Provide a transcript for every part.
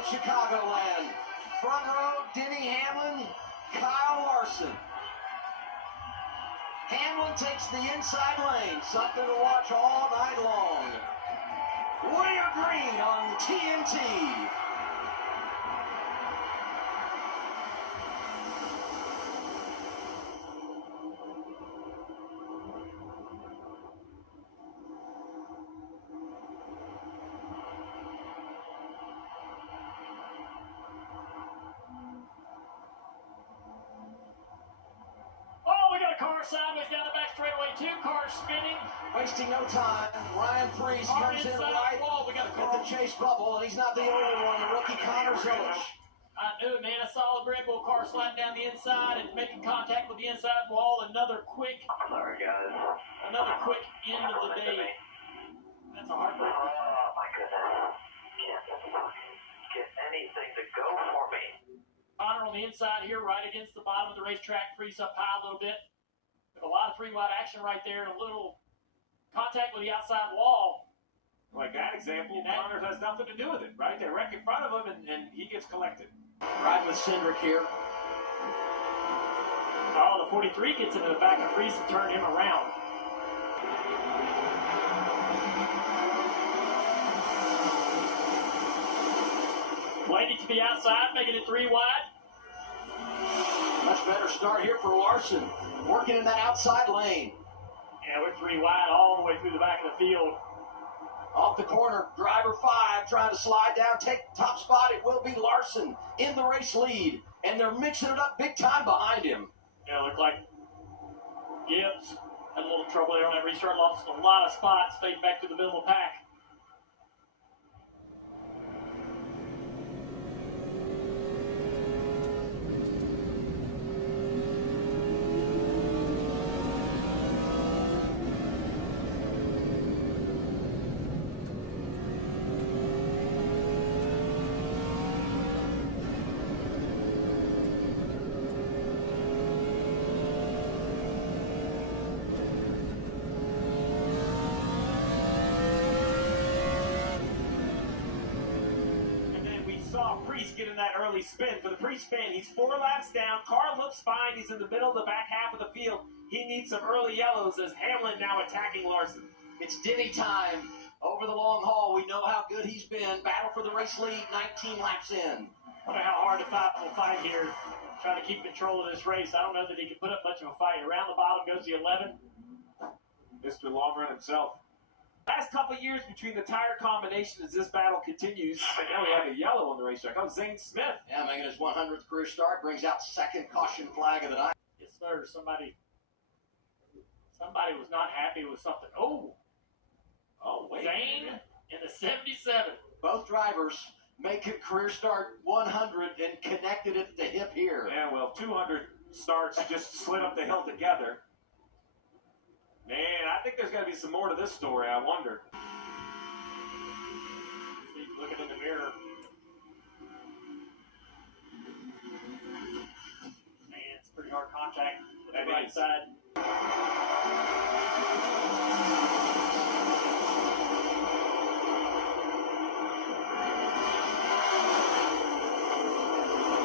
at Chicagoland. Front row, Denny Hamlin, Kyle Larson. Hamlin takes the inside lane. Something to watch all night long. Warrior Green on TNT. Sideways down the back straightaway, 2 cars spinning. Wasting no time. Ryan Priest comes in right at the chase bubble, and he's not the only one. The rookie Connor Zolich. I knew it, man. A solid Red Bull car sliding down the inside and making contact with the inside wall. Another quick end of the day. That's a heartbreaker. Oh, my goodness. Can't get anything to go for me. Connor on the inside here, right against the bottom of the racetrack. Priest up high a little bit. A lot of 3-wide action right there and a little contact with the outside wall. Like that example, Connor has nothing to do with it, right? They wreck in front of him and he gets collected. Riding with Cindric here. Oh, the 43 gets into the back of Priest and turned him around. Waiting to the outside, making it 3-wide. Much better start here for Larson. Working in that outside lane. Yeah, we're 3-wide all the way through the back of the field. Off the corner, driver 5 trying to slide down, take top spot. It will be Larson in the race lead. And they're mixing it up big time behind him. Yeah, looked like Gibbs had a little trouble there on that restart. Lost a lot of spots, stayed back to the middle of the pack. Priest getting that early spin. For the Priest spin, he's 4 laps down. Car looks fine. He's in the middle of the back half of the field. He needs some early yellows as Hamlin now attacking Larson. It's Denny time. Over the long haul, we know how good he's been. Battle for the race lead, 19 laps in. I wonder how hard the 5 will fight here. Trying to keep control of this race. I don't know that he can put up much of a fight. Around the bottom goes the 11. Mr. Long Run himself. Last couple of years between the tire combination as this battle continues. Now we have a yellow on the racetrack. Oh, Zane Smith. Yeah, making his 100th career start. Brings out second caution flag of the night. Yes, sir. Somebody was not happy with something. Oh, wait. Zane in the 77. Both drivers making career start 100 and connected at the hip here. Yeah, well, 200 starts just slid up the hill together. Man, I think there's got to be some more to this story, I wonder. He's looking in the mirror. Man, it's pretty hard contact with the right side.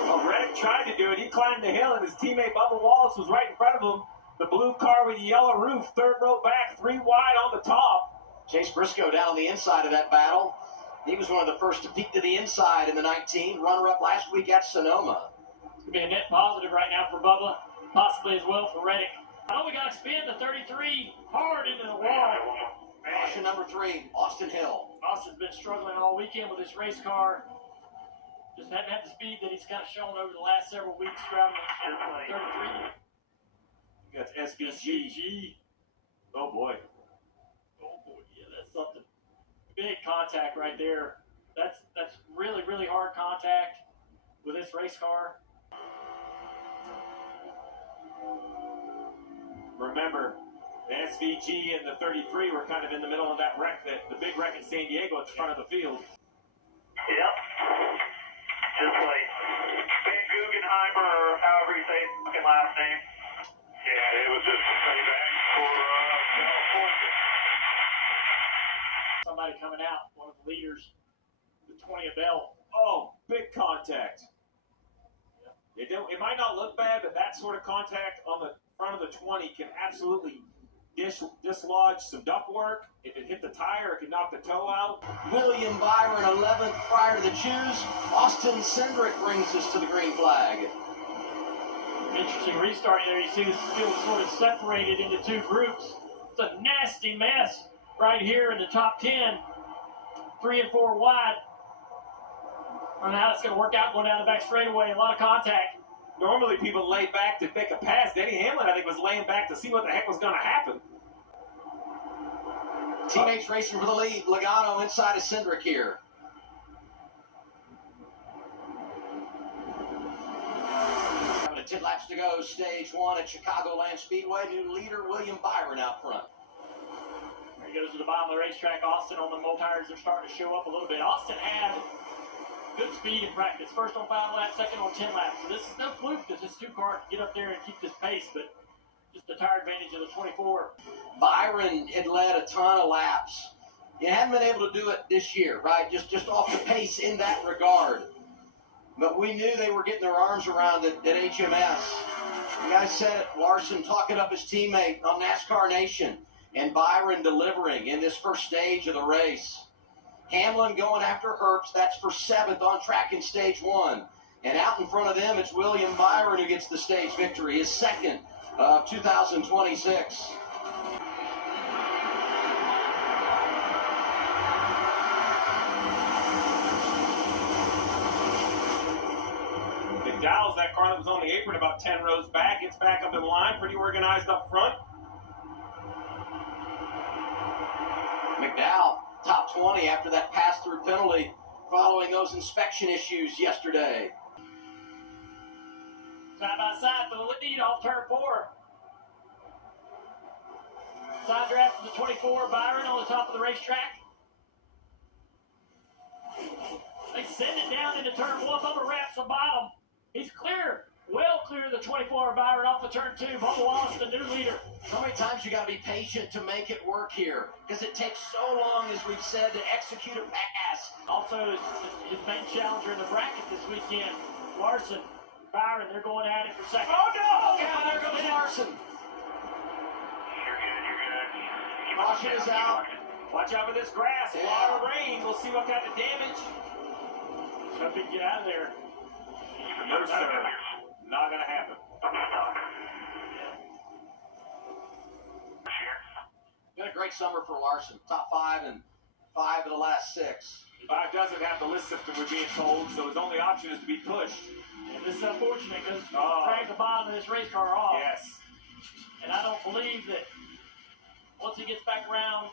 Well, Reddick tried to do it. He climbed the hill, and his teammate Bubba Wallace was right in front of him. The blue car with the yellow roof, 3rd row back, 3 wide on the top. Chase Briscoe down on the inside of that battle. He was one of the first to peek to the inside in the 19. Runner-up last week at Sonoma. It's going to be a net positive right now for Bubba, possibly as well for Reddick. Oh, we got to spin the 33 hard into the wall. Caution number 3, Austin Hill. Austin's been struggling all weekend with his race car. Just hadn't had the speed that he's kind of shown over the last several weeks driving the 33. That's SVG. Oh, boy. Oh, boy, yeah, that's something. Big contact right there. That's really, really hard contact with this race car. Remember, the SVG and the 33 were kind of in the middle of that wreck, the big wreck in San Diego at the front of the field. Yep. Just like Van Guggenheimer, or however you say his fucking last name. Yeah, it was just payback for California. Somebody coming out, one of the leaders, the 20 of Bell. Oh, big contact. It might not look bad, but that sort of contact on the front of the 20 can absolutely dislodge some ductwork. If it hit the tire, it can knock the toe out. William Byron, 11th prior to the choose. Austin Cindric brings us to the green flag. Interesting restart there. You see this field sort of separated into two groups. It's a nasty mess right here in the top 10. 3 and 4 wide. I don't know how it's going to work out going down the back straightaway. A lot of contact. Normally people lay back to pick a pass. Denny Hamlin, I think, was laying back to see what the heck was going to happen. Teammates racing for the lead. Logano inside of Cindric here. Having 10 laps to go. Stage 1 at Chicagoland Speedway. New leader William Byron out front. There he goes to the bottom of the racetrack. Austin on the mold tires are starting to show up a little bit. Austin had good speed in practice. First on 5 laps, second on 10 laps. So this is no fluke because this 2 car can get up there and keep this pace, but just the tire advantage of the 24. Byron had led a ton of laps. You haven't been able to do it this year, right? Just off the pace in that regard. But we knew they were getting their arms around it at HMS. You guys said it, Larson talking up his teammate on NASCAR Nation, and Byron delivering in this first stage of the race. Hamlin going after Herbst. That's for 7th on track in stage 1. And out in front of them, it's William Byron who gets the stage victory, his 2nd of 2026. McDowell's that car that was on the apron about 10 rows back. Gets back up in line, pretty organized up front. McDowell, top 20 after that pass-through penalty following those inspection issues yesterday. Side by side for the lead off turn 4. Side draft for the 24. Byron on the top of the racetrack. They send it down into turn 1. Bubba wraps the bottom. He's clear. Well clear of the 24. Byron off the turn 2. Bubba Wallace, the new leader. How many times you got to be patient to make it work here? Because it takes so long, as we've said, to execute a pass. Also, his main challenger in the bracket this weekend, Larson. Byron, they're going at it for second. Oh, no! Yeah, there goes Larson. You're good. Caution is out. Watch out for this grass. A lot of rain. We'll see what kind of damage. Something to get out of there. No, sir. Not going to happen. Been a great summer for Larson. Top 5 and 5 of the last 6. 5 doesn't have the list system, we're being told, so his only option is to be pushed. And this is unfortunate because drag the bottom of this race car off. Yes. And I don't believe that once he gets back around,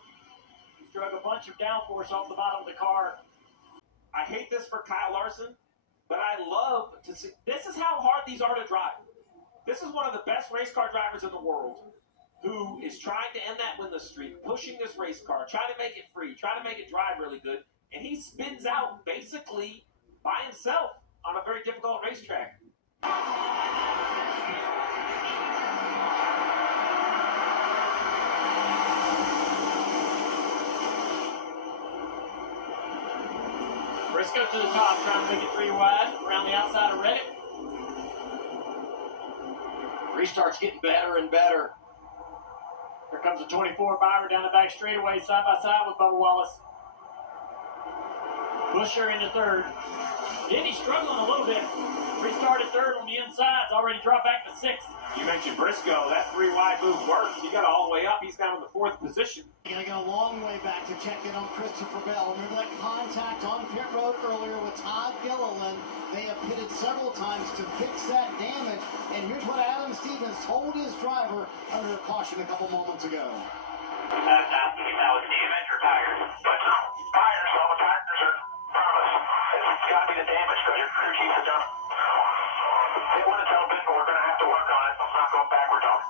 he's drug a bunch of downforce off the bottom of the car. I hate this for Kyle Larson, but I love to see. This is how hard these are to drive. This is one of the best race car drivers in the world who is trying to end that winless streak, pushing this race car, trying to make it free, trying to make it drive really good, and he spins out basically by himself on a very difficult racetrack. Briscoe to the top, trying to make it 3 wide around the outside of Reddick. Restart's getting better and better. Here comes the 24 Byron down the back straightaway, side by side with Bubba Wallace. Busher into 3rd. Denny struggling a little bit. Restarted 3rd on the inside. It's already dropped back to 6th. You mentioned Briscoe. That 3 wide move worked. He got all the way up. He's down in the 4th position. Gonna go a long way back to check in on Christopher Bell. Remember that contact on pit road earlier with Todd Gilliland? They have pitted several times to fix that damage. And here's what Adam Stevens told his driver under caution a couple moments ago. Now it's damage or tires? But tires, all the tires are promise. It's got to be the damage because your crew chief has done. They want to tell Ben, but we're going to have to work on it. I'm not going backwards on it.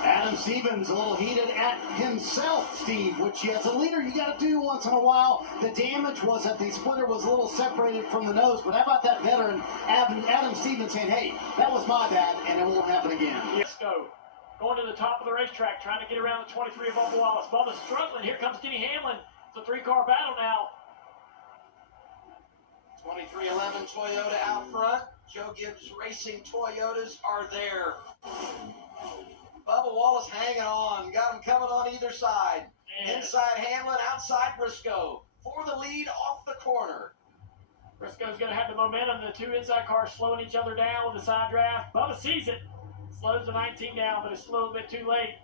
Adam Stevens a little heated at himself, Steve, which as a leader you got to do once in a while. The damage was that the splitter was a little separated from the nose, but how about that veteran Adam Stevens saying, hey, that was my bad and it won't happen again. Briscoe going to the top of the racetrack, trying to get around the 23 of Bubba Wallace. Bubba's struggling. Here comes Denny Hamlin. It's a 3-car battle now. 2311 Toyota out front. Joe Gibbs Racing Toyotas are there. Bubba Wallace hanging on. Got him coming on either side. And inside Hamlin, outside Briscoe. For the lead off the corner. Briscoe's going to have the momentum. The two inside cars slowing each other down with the side draft. Bubba sees it. Slows the 19 down, but it's a little bit too late.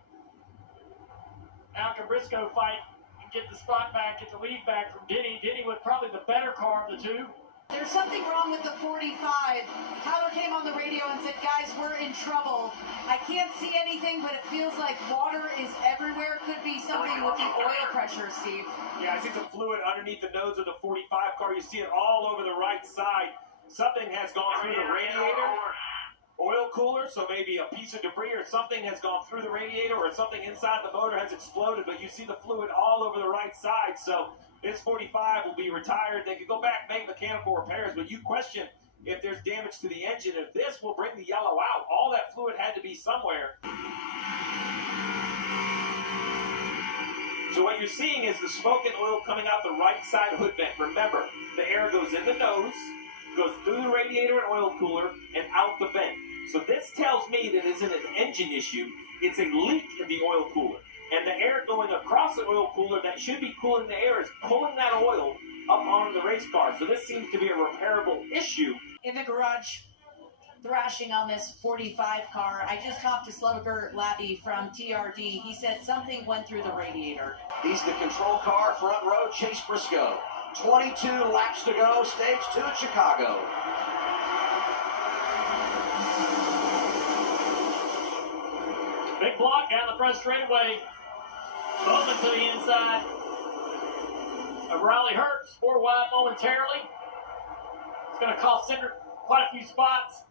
Now can Briscoe fight and get the spot back, get the lead back from Denny. Denny with probably the better car of the two. There's something wrong with the 45. Tyler came on the radio and said, guys, we're in trouble. I can't see anything, but it feels like water is everywhere. Could be something with the oil pressure, Steve. Yeah, I see some fluid underneath the nose of the 45 car. You see it all over the right side. Something has gone through the radiator, oil cooler, so maybe a piece of debris or something has gone through the radiator or something inside the motor has exploded, but you see the fluid all over the right side. So this 45 will be retired. They could go back, make mechanical repairs, but you question if there's damage to the engine. If this will bring the yellow out, all that fluid had to be somewhere. So what you're seeing is the smoke and oil coming out the right side hood vent. Remember, the air goes in the nose, goes through the radiator and oil cooler, and out the vent. So this tells me that it isn't an engine issue, it's a leak in the oil cooler. And the air going across the oil cooler that should be cooling the air is pulling that oil up onto the race car. So this seems to be a repairable issue. In the garage, thrashing on this 45 car. I just talked to Slugger Labby from TRD. He said something went through the radiator. He's the control car, front row, Chase Briscoe. 22 laps to go, stage 2 at Chicago. Big block down the front straightaway. Bowman to the inside of Riley Hurts. 4 wide momentarily. It's going to cost Cindric quite a few spots.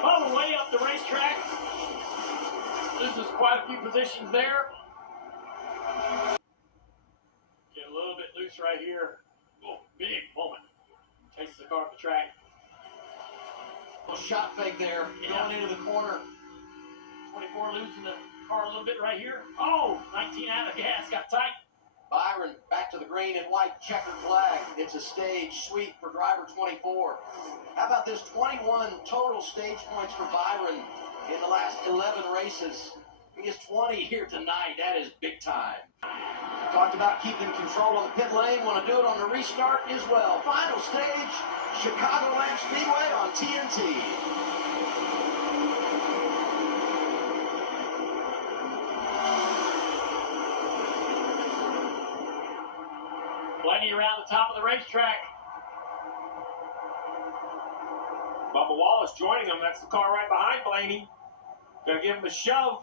Bowman way up the racetrack. Loses quite a few positions there. Get a little bit loose right here. Oh, big moment. Chases the car up the track. Little shot fake there, going into the corner. 24 losing the car a little bit right here. Oh, 19 out of the gas, got tight. Byron back to the green and white checkered flag. It's a stage sweep for driver 24. How about this 21 total stage points for Byron in the last 11 races? He has 20 here tonight. That is big time. Talked about keeping control on the pit lane. Want to do it on the restart as well. Final stage, Chicagoland Speedway on TNT. Blaney around the top of the racetrack. Bubba Wallace joining him. That's the car right behind Blaney. Gonna give him a shove.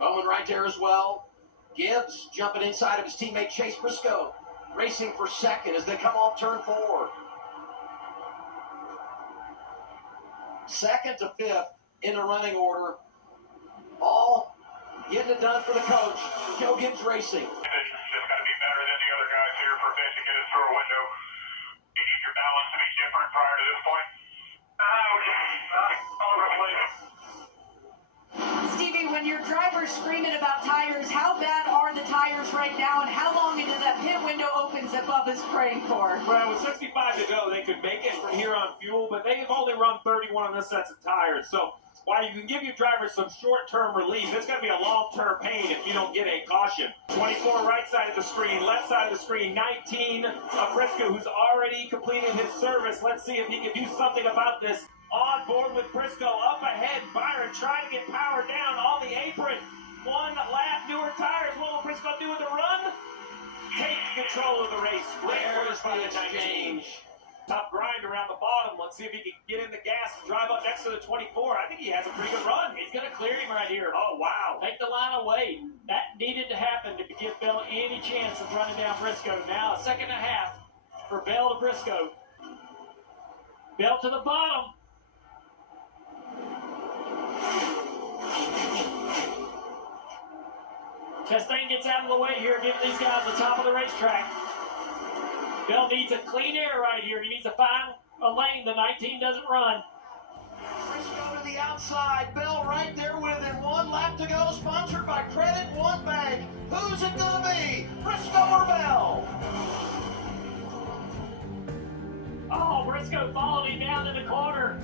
Bowman right there as well. Gibbs jumping inside of his teammate Chase Briscoe. Racing for second as they come off turn 4. Second to fifth in the running order. All getting it done for the coach, Joe Gibbs Racing. Just got to be better than the other guys here for Fish to get us through a window. You need your balance to be different prior to this point. Stevie, when your driver's screaming about tires, how bad are the tires right now, and how long into that pit window opens that Bubba's praying for? Well, with 65 to go, they could make it from here on fuel, but they have only run 31 on this sets of tires. So while you can give your drivers some short-term relief, it's going to be a long-term pain if you don't get a caution. 24 right side of the screen, left side of the screen, 19 of Briscoe, who's already completed his service. Let's see if he can do something about this. On board with Briscoe, up ahead, Byron trying to get power down on the apron. 1 lap, newer tires. What will Briscoe do with the run? Take control of the race. Great There's work by the the 19. exchange. Tough grind around the bottom. Let's see if he can get in the gas and drive up next to the 24. I think he has a pretty good run. He's going to clear him right here. Oh, wow. Take the line away. That needed to happen to give Bell any chance of running down Briscoe. Now a second and a half for Bell to Briscoe. Bell to the bottom. Chastain gets out of the way here, giving these guys the top of the racetrack. Bell needs a clean air right here. He needs to find a lane the 19 doesn't run. Briscoe to the outside. Bell right there with him. 1 lap to go. Sponsored by Credit One Bank. Who's it going to be? Briscoe or Bell? Oh, Briscoe followed him down in the corner.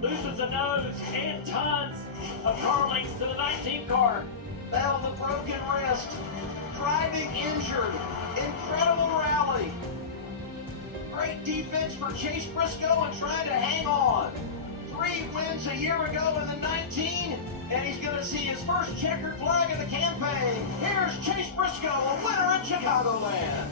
Loses a nose and tons of car links to the 19 car. Bell, the broken wrist. Driving injured. Incredible rally. Great defense for Chase Briscoe and trying to hang on. 3 wins a year ago in the 19, and he's going to see his first checkered flag of the campaign. Here's Chase Briscoe, a winner at Chicagoland.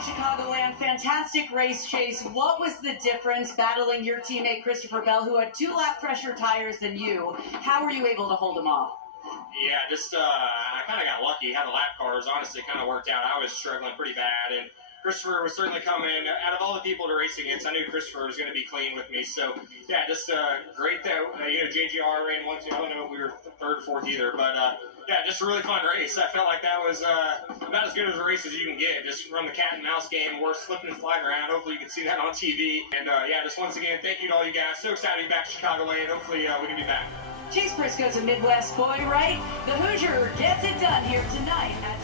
Chicagoland, fantastic race, Chase. What was the difference battling your teammate Christopher Bell, who had 2 lap fresher tires than you? How were you able to hold him off? Yeah, just I kind of got lucky. Had the lap cars. Honestly, kind of worked out. I was struggling pretty bad, and Christopher was certainly coming. Out of all the people to race against, I knew Christopher was going to be clean with me. So yeah, just great that JGR ran 1, 2. I don't know if we were 3rd or 4th either, but yeah, just a really fun race. I felt like that was about as good as a race as you can get. Just run the cat and mouse game. We're slipping and flying around. Hopefully you can see that on TV. And yeah, just once again, thank you to all you guys. So excited to be back to Chicagoland. Hopefully we can be back. Chase Briscoe's a Midwest boy, right? The Hoosier gets it done here tonight at